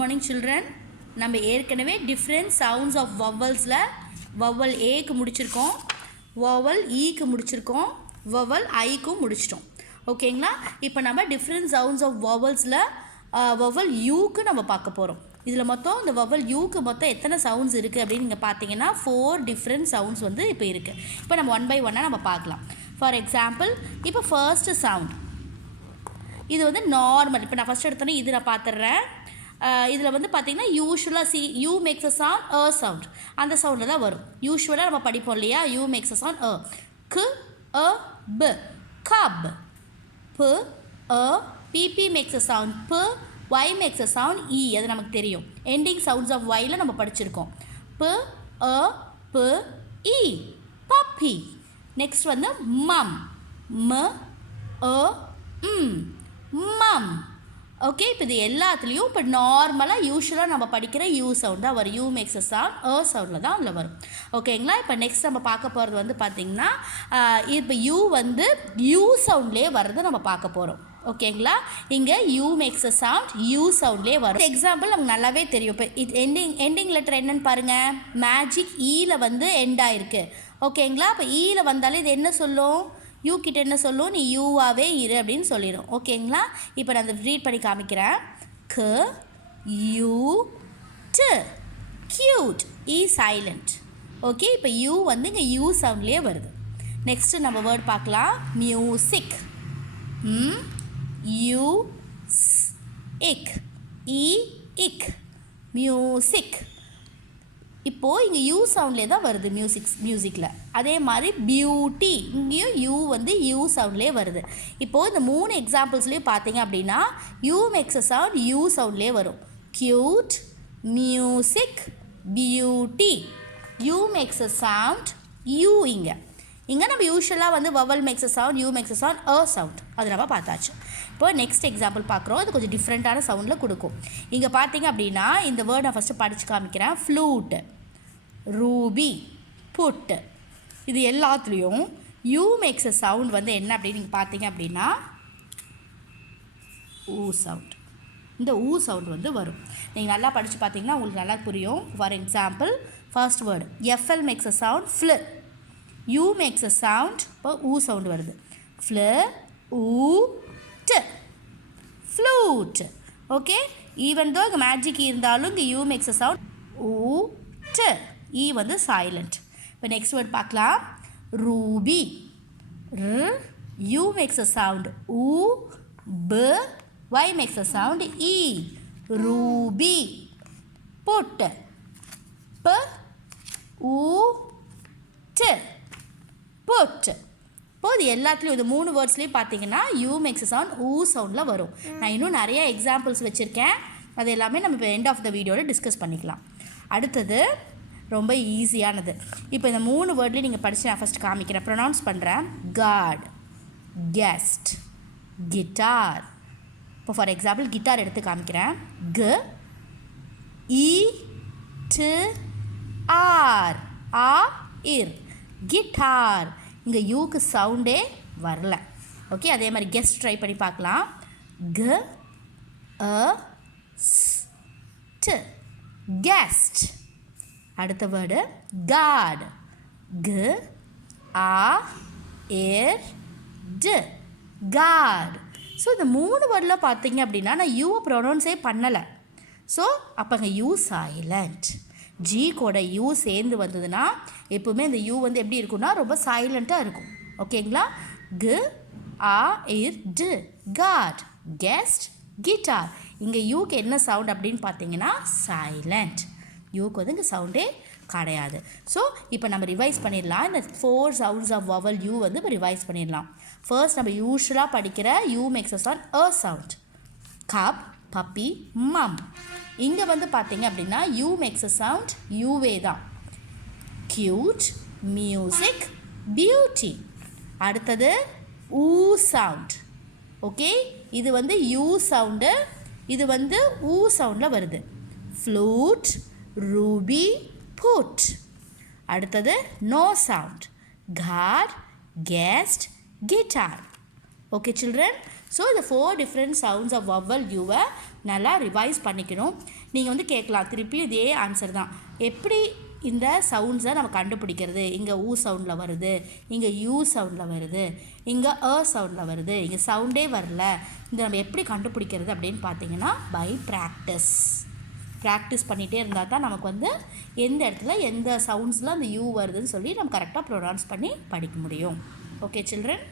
morning children. நம்ம ஏற்கனவே different sounds of vowelsல vowel A க்கு முடிச்சிருக்கோம், vowel E க்கு முடிச்சிருக்கோம், vowel I க்கு முடிச்சிட்டோம். ஓகேங்களா? இப்போ நம்ம different sounds of vowelsல vowel U க்கு நம்ம பார்க்க போறோம். இதில் மொத்தம் இந்த vowel U க்கு மொத்தம் எத்தனை சவுண்ட்ஸ் இருக்குது அப்படின்னு நீங்கள் பார்த்தீங்கன்னா 4 டிஃப்ரெண்ட் சவுண்ட்ஸ் வந்து இப்போ இருக்குது. இப்போ நம்ம ஒன் பை ஒன்னாக நம்ம பார்க்கலாம். ஃபார் எக்ஸாம்பிள் இப்போ ஃபர்ஸ்ட் சவுண்ட் இது வந்து நார்மல். இப்போ நான் ஃபஸ்ட் எடுத்தோன்னே இது நான் பார்த்துட்றேன். இதில் வந்து பார்த்திங்கன்னா யூஸ்வலாக you makes a sound a sound, அந்த சவுண்டில் தான் வரும். யூஸ்வலாக நம்ம படிப்போம் இல்லையா, யூ மேக்ஸ் அ சவுண்ட் அ. கு அ ப கப். ப அ பிபி மேக்ஸ் அ சவுண்ட் ப. ஒய் மேக்ஸ் அ சவுண்ட் இ, அது நமக்கு தெரியும். எண்டிங் சவுண்ட்ஸ் ஆஃப் ஒயில் நம்ம படிச்சிருக்கோம். ப அ ப இ பப்பி. நெக்ஸ்ட் வந்து மம். ம அ ம் மம். ஓகே, இப்போ இது எல்லாத்துலேயும் இப்போ நார்மலாக யூஸ்வலாக நம்ம படிக்கிற யூ சவுண்ட் தான் வரும். யூ மேக்ஸ் அ சவுண்ட் அ சவுண்டில் தான் அதில் வரும். ஓகேங்களா? இப்போ நெக்ஸ்ட் நம்ம பார்க்க போகிறது வந்து பார்த்திங்கன்னா இப்போ யூ வந்து யூ சவுண்ட்லேயே வர்றது நம்ம பார்க்க போகிறோம். ஓகேங்களா? இங்கே U makes a sound U சவுண்ட்லேயே வரும். எக்ஸாம்பிள் நமக்கு நல்லாவே தெரியும். இப்போ இது எண்டிங் லெட்டர் என்னன்னு பாருங்கள். மேஜிக் ஈயில் வந்து எண்ட் ஆகிருக்கு. ஓகேங்களா? இப்போ ஈயில் வந்தாலே இது என்ன சொல்லும், யூ கிட்ட என்ன சொல்லும், நீ யூவாகவே இரு அப்படின்னு சொல்லிடும். ஓகேங்களா? இப்போ நான் அதை ரீட் பண்ணி காமிக்கிறேன். க யூ ட் கியூட். E silent. ஓகே, இப்போ யூ வந்து இங்கே யூ சவுண்ட்லேயே வருது. நெக்ஸ்ட்டு நம்ம வேர்ட் பார்க்கலாம். மியூசிக். யூ இக் இ இக் மியூசிக். இப்போது இங்கே யூ சவுண்ட்லேயே தான் வருது மியூசிக்கில். அதே மாதிரி பியூட்டி, இங்கேயும் யூ வந்து யூ சவுண்ட்லேயே வருது. இப்போது இந்த 3 எக்ஸாம்பிள்ஸ்லேயும் பார்த்தீங்க அப்படின்னா U makes a sound U சவுண்ட்லேயே வரும். Cute, music, beauty. U makes a sound U. இங்கே நம்ம யூஸ்வலாக வந்து vowel makes a sound U makes a sound a sound, அது நம்ம பார்த்தாச்சு. இப்போ நெக்ஸ்ட் எக்ஸாம்பிள் பார்க்குறோம். அது கொஞ்சம் டிஃப்ரெண்ட்டான சவுண்டில் கொடுக்கும். இங்கே பார்த்தீங்க அப்படின்னா இந்த வேர்ட் நான் ஃபஸ்ட்டு படித்து காமிக்கிறேன். Flute, ruby, put. இது எல்லாத்துலேயும் யூ மேக்ஸ் அ சவுண்ட் வந்து என்ன அப்படின்னு நீங்கள் பார்த்தீங்க அப்படின்னா ஊ சவுண்ட். இந்த ஊ சவுண்ட் வந்து வரும். நீங்கள் நல்லா படித்து பார்த்தீங்கன்னா உங்களுக்கு நல்லா புரியும். For example first word F L makes a sound flu. U makes a sound, இப்போ ஊ சவுண்ட் வருது. ஃப்ளு ஊ ட் ஃப்ளூட். ஓகே, ஈவன் தோ இங்கே மேஜிக் இருந்தாலும் இங்கே யூ மேக்ஸ் அ சவுண்ட் ஊ ட். இ வந்து சைலண்ட். இப்போ நெக்ஸ்ட் வேர்ட் பார்க்கலாம். Ruby. U makes a sound ஊ ப. ஒய் மேக்ஸ் அ சவுண்ட் இ ரூபி. புட் ப ஊ ட் புட். இப்போ இது எல்லாத்துலேயும் இந்த 3 வேர்ட்ஸ்லேயும் பார்த்தீங்கன்னா யூ மேக்ஸ் சவுண்ட் ஊ சவுண்டில் வரும். நான் இன்னும் நிறைய எக்ஸாம்பிள்ஸ் வச்சுருக்கேன். அது எல்லாமே நம்ம இப்போ எண்ட் ஆஃப் த வீடியோவில் டிஸ்கஸ் பண்ணிக்கலாம். அடுத்தது ரொம்ப ஈஸியானது. இப்போ இந்த 3 வேர்ட்லேயும் நீங்கள் படித்து நான் ஃபஸ்ட் காமிக்கிறேன், ப்ரொனவுன்ஸ் பண்ணுறேன். Guard, guest, guitar. இப்போ ஃபார் எக்ஸாம்பிள் கிட்டார் எடுத்து காமிக்கிறேன். க இ ட் ஆர் ஆ இர் கிட்டார். இங்கே யூக்கு சவுண்டே வரல. ஓகே, அதே மாதிரி கெஸ்ட் ட்ரை பண்ணி பார்க்கலாம். க அ ஸ் ட் கெஸ்ட். அடுத்த வேர்டு காட். க ஆ ஏர் ட் காட். ஸோ இந்த 3 வேர்டில் பார்த்தீங்க அப்படின்னா நான் யூவை ப்ரொனவுன்ஸே பண்ணலை. ஸோ அப்போ அங்கே யூ சைலண்ட். ஜி கூட யூ சேர்ந்து வந்ததுன்னா எப்போவுமே இந்த யூ வந்து எப்படி இருக்குன்னா ரொம்ப சைலண்ட்டாக இருக்கும். ஓகேங்களா? கு ஆ இர் டு காட், கெஸ்ட், கிட்டார். இங்கே யூக்கு என்ன சவுண்ட் அப்படின்னு பார்த்தீங்கன்னா சைலண்ட். யூக்கு வந்து இங்கே சவுண்டே கிடையாது. ஸோ இப்போ நம்ம ரிவைஸ் பண்ணிடலாம். இந்த 4 சவுண்ட்ஸ் ஆஃப் வவல் யூ வந்து இப்போ ரிவைஸ் பண்ணிடலாம். ஃபர்ஸ்ட் நம்ம யூஸ்வலாக படிக்கிற U makes a sound a sound. Cup, puppy, mum. இங்கே வந்து பார்த்தீங்க அப்படின்னா யூ மேக்ஸ் அ சவுண்ட் யூவே தான். Cute, music, beauty. அடுத்தது ஊ சவுண்ட். ஓகே, இது வந்து யூ சவுண்டு, இது வந்து ஊ சவுண்டில் வருது. Flute, ruby, put. அடுத்தது no sound. Guard, guest, guitar. Okay children, so இந்த 4 டிஃப்ரெண்ட் சவுண்ட்ஸ் ஆஃப் வவல் யூவை நல்லா ரிவைஸ் பண்ணிக்கணும். நீங்கள் வந்து கேட்கலாம் திருப்பியும் இதே ஆன்சர் தான், எப்படி இந்த சவுண்ட்ஸை நம்ம கண்டுபிடிக்கிறது, இங்கே ஊ சவுண்டில் வருது, இங்கே யூ சவுண்டில் வருது, இங்கே சவுண்டில் வருது, இங்கே சவுண்டே வரல, இந்த நம்ம எப்படி கண்டுபிடிக்கிறது அப்படின்னு பார்த்தீங்கன்னா பை ப்ராக்டிஸ் பண்ணிகிட்டே இருந்தால் தான் நமக்கு வந்து எந்த இடத்துல எந்த சவுண்ட்ஸில் அந்த யூ வருதுன்னு சொல்லி நம்ம கரெக்டாக ப்ரொனவுன்ஸ் பண்ணி படிக்க முடியும். Okay children.